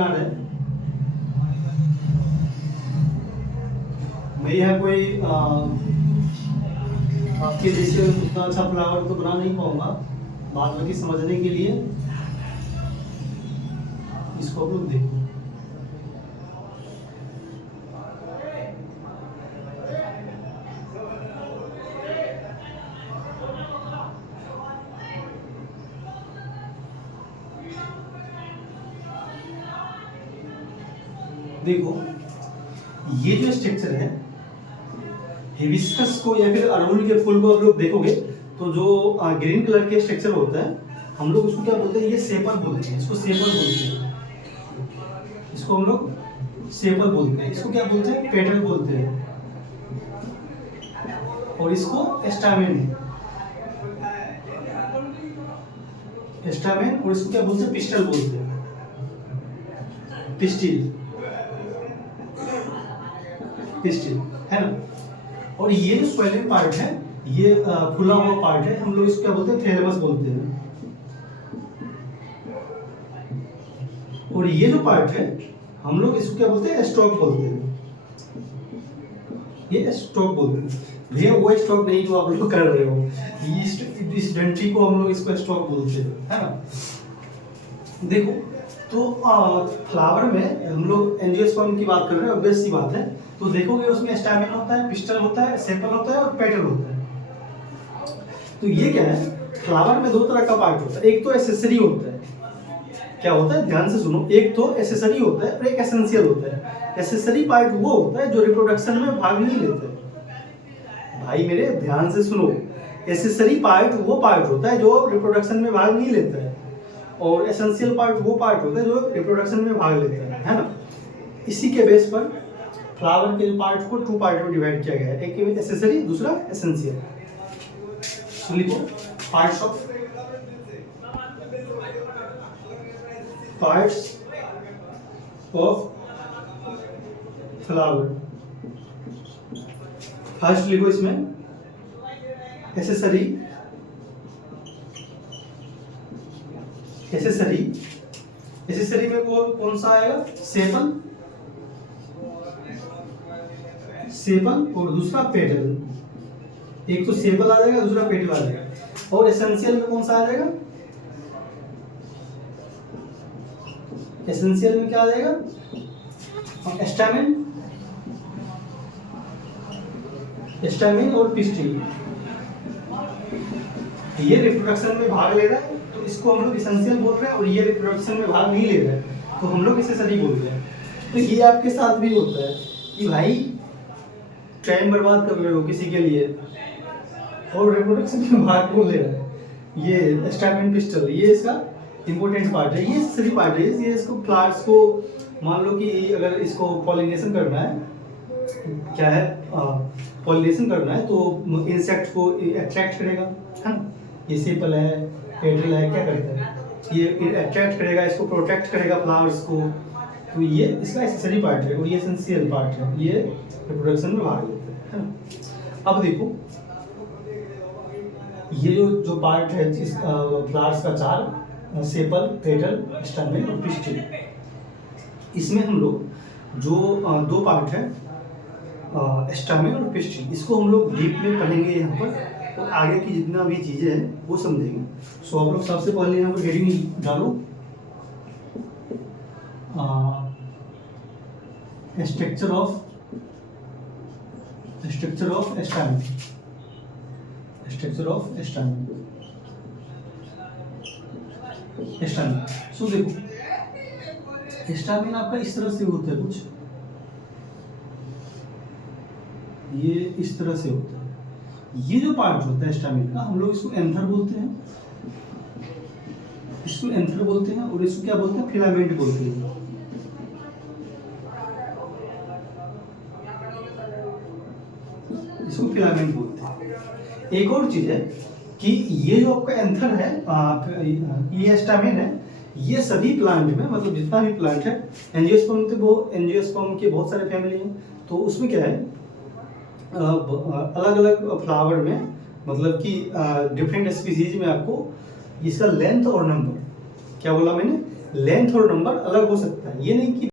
बना रहे हैं। मैं यहाँ कोई आपके जैसे उतना अच्छा फ्लावर तो बना नहीं पाऊंगा, बाद में समझने के लिए इसको आप लोग देखो। देखो ये जो स्ट्रक्चर है हिबिस्कस को या फिर अड़हुल के फूल को आप लोग देखोगे तो जो ग्रीन कलर के स्ट्रक्चर होता है हम लोग उसको क्या बोलते हैं, ये सेपल बोलते हैं, इसको सेपल बोलते हैं, इसको हम लोग सेपल बोलते हैं, इसको क्या बोलते हैं, पेटल बोलते हैं, और इसको स्टामेन, स्टामेन, और इसको क्या बोलते हैं, पिस्टल बोलते हैं, पिस्टिल, पिस्टिल है ना। और ये जो स्वेलिंग पार्ट है, ये फुला हुआ पार्ट है, हम लोग इसको क्या बोलते हैं, थैलेमस बोलते हैं। और ये जो पार्ट है हम लोग इसको क्या बोलते हैं, स्टॉक बोलते हैं, ये स्टॉक बोलते हैं। भैया वो स्टॉक नहीं जो आप लोग कर रहे हो, इस डंठी को हम लोग इसको स्टॉक बोलते हैं, है ना। देखो तो फ्लावर में हम लोग एंजियोस्पर्म की बात कर रहे हैं, ऑब्वियस सी बात है। तो देखोगे उसमें स्टैमेन होता है, पिस्टल होता है, सेपल होता है और पेटल होता है। तो ये क्या है, फ्लावर में दो तरह का पार्ट होता है, एक तो एसेसरी होता है, क्या होता है, ध्यान से सुनो, एक तो एसेसरी होता है और एक एसेंशियल होता है। एसेसरी पार्ट वो होता है जो रिप्रोडक्शन में भाग नहीं लेता है। भाई मेरे ध्यान से सुनो, एसेसरी पार्ट वो पार्ट होता है जो रिप्रोडक्शन में भाग नहीं लेता है, और एसेंशियल पार्ट वो पार्ट होता है जो रिप्रोडक्शन में भाग लेता है ना। इसी के बेस पर फ्लावर के पार्ट को टू पार्ट में डिवाइड किया गया है, एक एसेसरी, दूसरा एसेंशियल। तो लिखो पार्ट्स ऑफ फ्लावर। फर्स्ट लिखो इसमें एसेसरी, एसेसरी, एसेसरी में कौन सा आएगा, सेपल, सेपल, और दूसरा पेटल। एक तो सेपल आ जाएगा, दूसरा पेटल आ जाएगा। और एसेंशियल में कौन सा आ जाएगा, एसेंशियल में क्या आ जाएगा, स्टैमेन, स्टैमेन और पिस्टिल। ये रिप्रोडक्शन में भाग ले रहा है तो इसको हम लोग एसेंशियल बोल रहे हैं, और ये रिप्रोडक्शन में भाग नहीं ले रहा है तो हम लोग एसेसरी बोल रहे हैं। तो ये आपके साथ भी होता है कि भाई टाइम बर्बाद कर रहे हो किसी के लिए और रिप्रोडक्शन में भाग बोल ले रहा है, ये स्टैमेन, पिस्टल, ये इसका इंपॉर्टेंट पार्ट है, ये सभी पार्ट है। ये इसको प्लांट्स को मान लो कि अगर इसको पॉलिनेशन करना है, क्या है, पॉलिनेशन करना है तो इंसेक्ट को अट्रैक्ट करेगा, है ना। ये सेपल है, पेटल है, क्या करता है, ये अट्रैक्ट करेगा, इसको प्रोटेक्ट करेगा फ्लावर्स को। तो ये इसका एसेसरी पार्ट है और ये एसेंशियल पार्ट है, ये रिप्रोडक्शन में भाग लेते हैं, है ना। अब देखो ये जो पार्ट है इस फ्लावर्स का चार, सेपल, पेटल, स्टैमेन और पिस्टिल, इसमें हम लोग जो दो पार्ट है स्टैमेन और पिस्टिल, इसको हम लोग डीप में पढ़ेंगे यहाँ पर, और आगे की जितना भी चीज़ें हैं वो समझेंगे। सो आप लोग सबसे पहले यहाँ पर हेडिंग डालो structure of stamen, structure of stamen. Stamen, so देखो स्टैमेन आपका इस तरह से होता है, कुछ ये इस तरह से होता है। ये जो पार्ट होता है स्टैमेन का हम लोग इसको एंथर बोलते हैं, इसको एंथर बोलते हैं, और इसको क्या बोलते हैं, फिलामेंट बोलते हैं। इसको फिलामेंट बोलते हैं। एक और चीज है कि ये जो आपका एंथर है, ये स्टैमेन है, ये सभी प्लांट में, मतलब जितना भी प्लांट है, एंजियोस्पर्म के बहुत सारे फैमिली हैं, तो उसमें क्या है, अलग अलग फ्लावर में, मतलब कि डिफरेंट स्पीसीज में आपको इसका लेंथ और नंबर, क्या बोला मैंने, लेंथ और नंबर अलग हो सकता है, ये नहीं कि